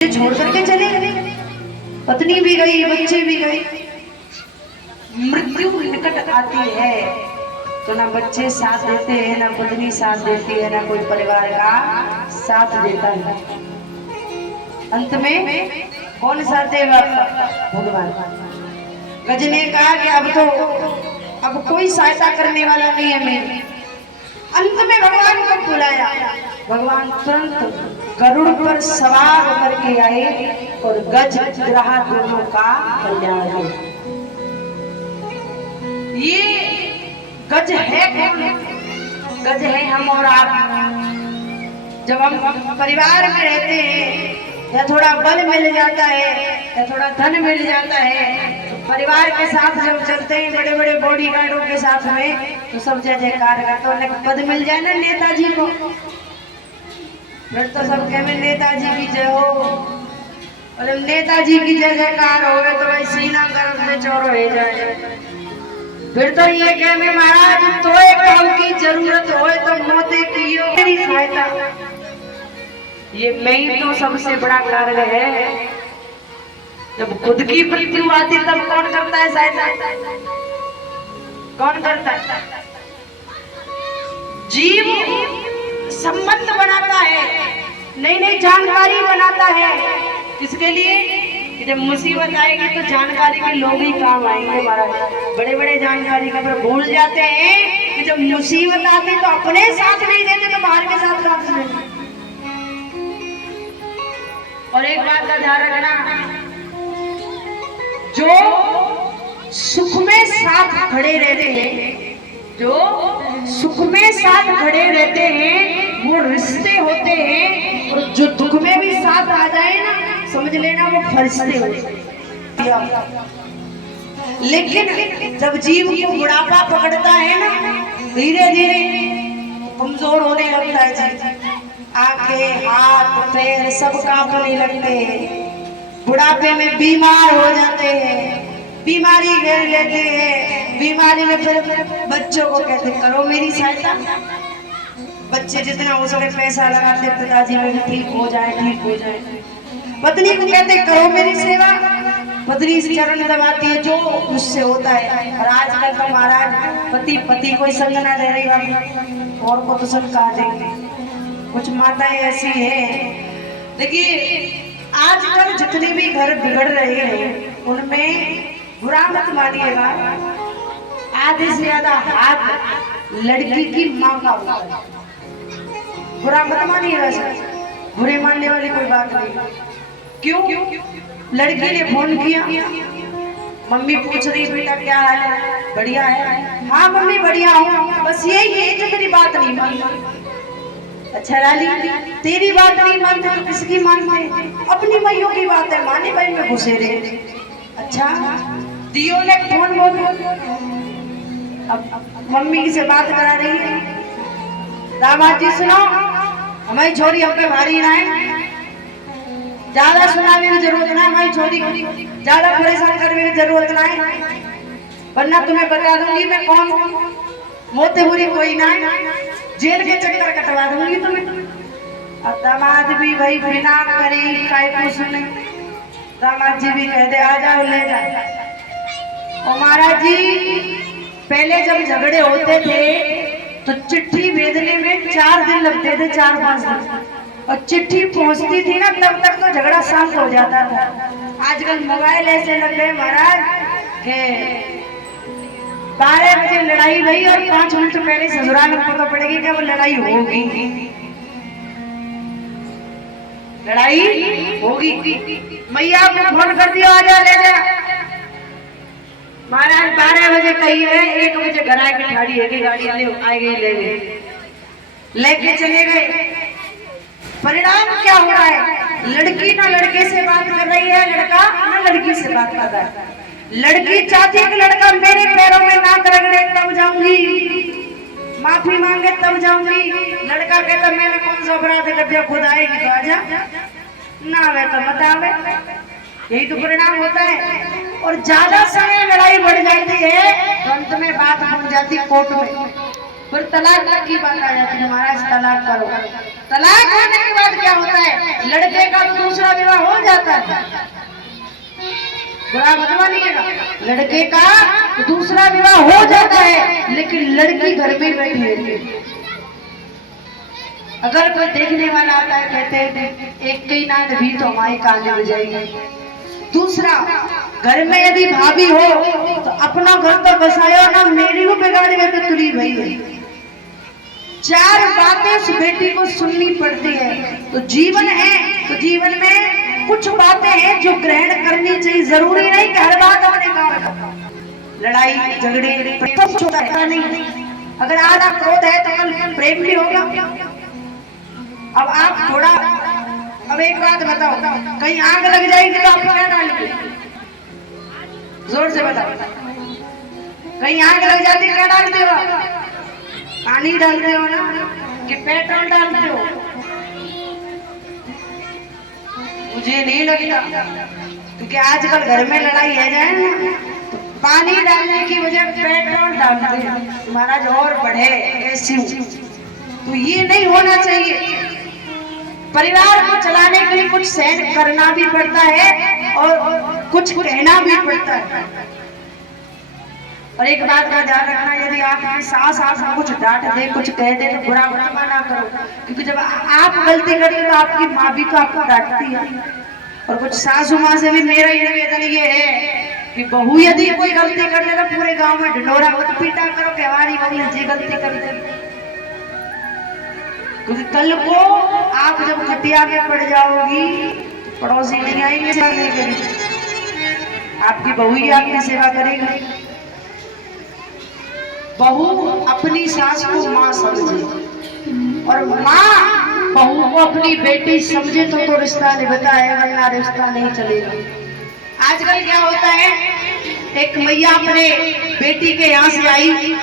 छोड़ करके चले गए, पत्नी भी गई, बच्चे भी गए। मृत्यु निकट आती है तो ना बच्चे साथ देते हैं, ना पत्नी साथ देती है, ना कोई परिवार का साथ देता है। अंत में कौन साथ देगा? भगवान। गज ने कहा कि अब कोई सहायता करने वाला नहीं है मेरी। अंत में भगवान को बुलाया, भगवान तुरंत गरुड़ पर सवार होकर के आए और गज ग्रहा दोनों का कल्याण है। ये गज है कौन? गज है हम और आप। जब हम परिवार में रहते हैं या थोड़ा बल मिल जाता है या थोड़ा धन मिल जाता है, परिवार के साथ जब चलते हैं बड़े बड़े बॉडी गार्डों के साथ में, तो सब जय जयकार करते हैं। पद मिल जाए ना नेताजी को, फिर तो सब कहे नेताजी की जय हो। और जब नेताजी की जय जयकार हो गए तो भाई सीना गर्भ में चौर हो जाए। फिर तो ये कहे महाराज तो काम की जरूरत हो तो मोते की मेरी सहायता। ये मैं ही तो सबसे बड़ा कारण है। जब खुद की मृत्यु आती तब कौन करता है सहायता? कौन करता है? जीव संबंध बनाता है, नई नई जानकारी बनाता है। किसके लिए? कि जब मुसीबत आएगी तो जानकारी के लोग ही काम आएंगे। महाराज बड़े बड़े जानकारी का पर भूल जाते हैं कि जब मुसीबत आती तो अपने साथ नहीं देते तो बाहर के साथ साथ देते। और एक बात का ध्यान रखना, जो सुख में साथ खड़े रहते हैं, जो सुख में साथ खड़े रहते हैं वो रिश्ते होते हैं, और जो दुख में भी साथ आ जाए ना समझ लेना वो फरिश्ते होते हैं। लेकिन जब जीव को बुढ़ापा पकड़ता है ना, धीरे धीरे कमजोर होने लगता है जीव। आंखें हाथ पैर सब कांपने लगते हैं, बुढ़ापे में बीमार हो जाते हैं, बीमारी घेर लेते हैं। बीमारी में फिर बच्चों को कहते करो मेरी सहायता। बच्चे जितना हो सके पैसा लगाते पिताजी में ठीक हो जाए, ठीक हो जाए। पत्नी को कहते करो मेरी सेवा, पत्नी चरण दबाती है जो मुझसे होता है। और आजकल तो महाराज पति को ही संग ना दे रही और को तो संग कहा देंगे। कुछ माताएं ऐसी हैं। देखिए आजकल जितने भी घर बिगड़ रहे हैं उनमें बुरा मत मानिएगा, आधे से ज्यादा हाथ लड़की की माँ का होता है। बुरा मत मानिएगा सर, बुरे मानने वाली कोई बात नहीं। क्यों? लड़की ने फोन किया, मम्मी पूछ रही बेटा क्या हाल है? बढ़िया है। हाँ मम्मी बढ़िया हूँ, बस यही है जो तेरी बात नहीं मानती। अच्छा लाली तेरी बात नहीं मानते तो किसकी मानते? अपनी मैयों की बात है, माने भाई में घुसे रहे। अच्छा दियो ने फोन बोल, अब मम्मी से बात करा रही है। दामाद जी सुनो, हमारी छोरी हम पे भारी ना है, ज्यादा सुनाने की जरूरत ना, हमारी छोरी ज्यादा परेशान करने की जरूरत ना है, वरना तुम्हें बता दूंगी मैं कौन हूँ। मोते बुरी कोई ना है, जेल के चक्कर कटवा दूंगी तुम्हें। अब दामाद भी भाई बिना करे काय को सुने, दामाद जी भी कह दे आ जाओ ले जाओ। और महाराज जी पहले जब झगड़े होते थे तो चिट्ठी भेजने में 4 दिन लगते थे, 4-5 दिन, और चिट्ठी पहुंचती थी ना तब तक तो झगड़ा शांत हो जाता था। आजकल मोबाइल ऐसे लग गए महाराज के 12 बजे लड़ाई रही और 5 मिनट पहले ससुराल में पता पड़ेगी कि वो लड़ाई होगी, लड़ाई होगी। मैया को फोन कर दिया आ जा ले जा। महाराज 12 बजे कही है, 1 बजे घर आके ठाड़ी है कि गाड़ी ले आएगी, ले गए लेके चले गए। परिणाम क्या हो रहा है? लड़की ना लड़के से बात कर रही है, लड़का ना लड़की से बात कर रहा है। लड़की चाहती है कि लड़का मेरे पैरों में नाक रगड़े तब जाऊंगी, माफी मांगे तब जाऊंगी। लड़का कहता मैंने कौन सा अपराध कर दिया, खुद आएगी तो आजा, ना आवे तो मत आवे। यही तो परिणाम होता है। और ज्यादा समय लड़ाई बढ़ जाती है तो अंत में बात पहुंच जाती कोर्ट में, फिर तलाक तक की बात आ जाती है। महाराज तलाक करो, तलाक होने के बाद क्या होता है? लड़के का दूसरा विवाह हो जाता है, बुरा मत मानिएगा। लड़के का दूसरा विवाह हो जाता है, लेकिन लड़की घर में बैठी रहती है। अगर कोई देखने वाला आता है, कहते हैं एक कई नाद भी तो हमारे कान में जाएगी। दूसरा, घर में यदि भाभी हो तो अपना घर तो बसाया ना, मेरी को बिगाड़ेगा तो तुरी भाई है। चार बातें उस बेटी को सुननी पड़ती है। तो जीवन है, तो जीवन में कुछ बातें हैं जो ग्रहण करनी चाहिए। जरूरी नहीं कि हर बात अपने काम, लड़ाई झगड़े कुछ होता है नहीं। अगर आज आप क्रोध है तो कल प्रेम भी होगा। अब आप थोड़ा, अब एक बात बताओ, कहीं आग लग जाएगी तो आप क्या डालेंगे? जोर से बताओ, कहीं आग लग जाती क्या डालते हो? पानी डालते हो ना, कि पेट्रोल डालते हो? मुझे नहीं लगता, क्योंकि आजकल घर में लड़ाई है जाए ना, तो पानी डालने की वजह पेट्रोल डालते हैं, महाराज और बढ़े ऐसी। तो ये नहीं होना चाहिए। परिवार को चलाने के लिए कुछ सहन करना भी पड़ता है और कुछ कहना भी पड़ता है। और एक बात का ध्यान रखना, यदि आपकी सास आपको कुछ डांट दे, कुछ कह दे, तो बुरा मत ना करो, क्योंकि जब आप गलती करते हो तो आपकी माँ भी तो आपको डांटती है। और कुछ सासू माँ से भी मेरा ये निवेदन ये है कि बहू यदि कोई गलती कर ले तो पूरे गाँव में ढिंढोरा मत पीटा करो कि हमारी बहू जी गलती कर दी। क्योंकि कल को आप जब खटिया में पड़ जाओगी, पड़ोसी नहीं आएंगे सेवा के लिए, आपकी बहू ही आपकी सेवा करेगी। बहू अपनी सास को माँ समझे और माँ बहू को अपनी बेटी समझे तो रिश्ता निभता है, वरना रिश्ता नहीं चलेगा। आजकल क्या होता है, एक मैया अपने बेटी के यहाँ से आई,